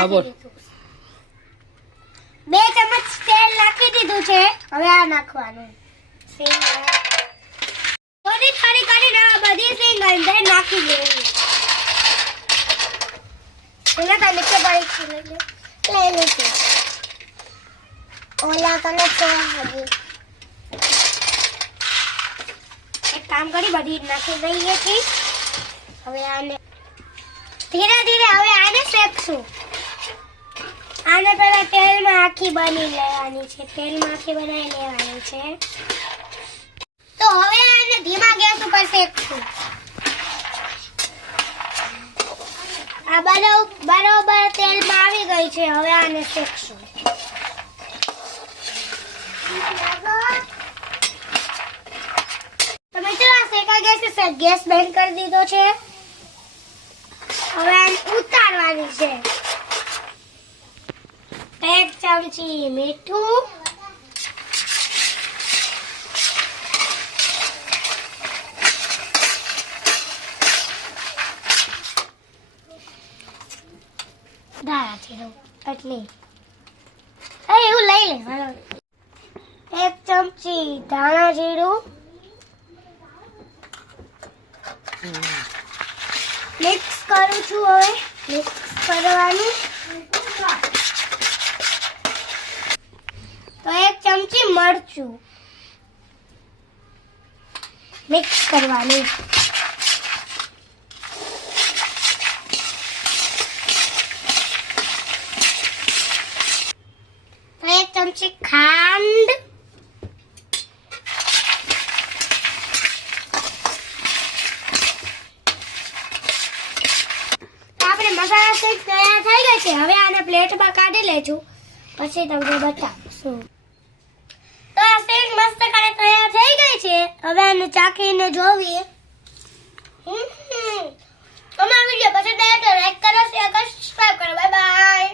નાખી દીધું. 2 ચમચ તેલ નાખી દીધું છે. હવે આ નાખવાનું સિંગ. થોડી થોડી કરીને બધી સિંગ અંદર નાખી દેવી. એના કાલે કે બારીક લઈ લેજો. ઓલા કને તો હજી એક કામ કરી બધી નાખી દઈએ છીએ. હવે આને ધીરે ધીરે હવે આને શેકશું. આને પહેલા તેલમાં આખી બની લેવાની છે. તેલમાં આખી બનાવી લેવાની છે. તો હવે આને ધીમા ગેસ ઉપર શેકશું. આ બરોબર તેલમાં આવી ગઈ છે. હવે આને શેકશું. તો મિત્રો આ શેકા ગેસ બંધ કરી દીધો છે. હવે આને ઉતારવાની છે. 1 ચમચી મીઠું, ધારા જીરું એટલી એવું લઈ લે. 1 ચમચી ધાણા જીરું મિક્સ કરું છું. હવે મિક્સ કરવાનું. તો 1 ચમચી મરચું મિક્સ કરવાનું. તો 1 ચમચી ખાંડ, મસાલા શેક તૈયાર થઈ ગઈ છે. હવે આને પ્લેટમાં કાઢી લેજો. પછી તમને બતાવશું. તો આ શેક મસ્ત કરે તૈયાર થઈ ગઈ છે. હવે આને ચાખીને જોઈએ. અમારો વિડીયો પસંદ આવે તો લાઈક કરો, શેર કરો, સબસ્ક્રાઇબ કરો. Bye bye.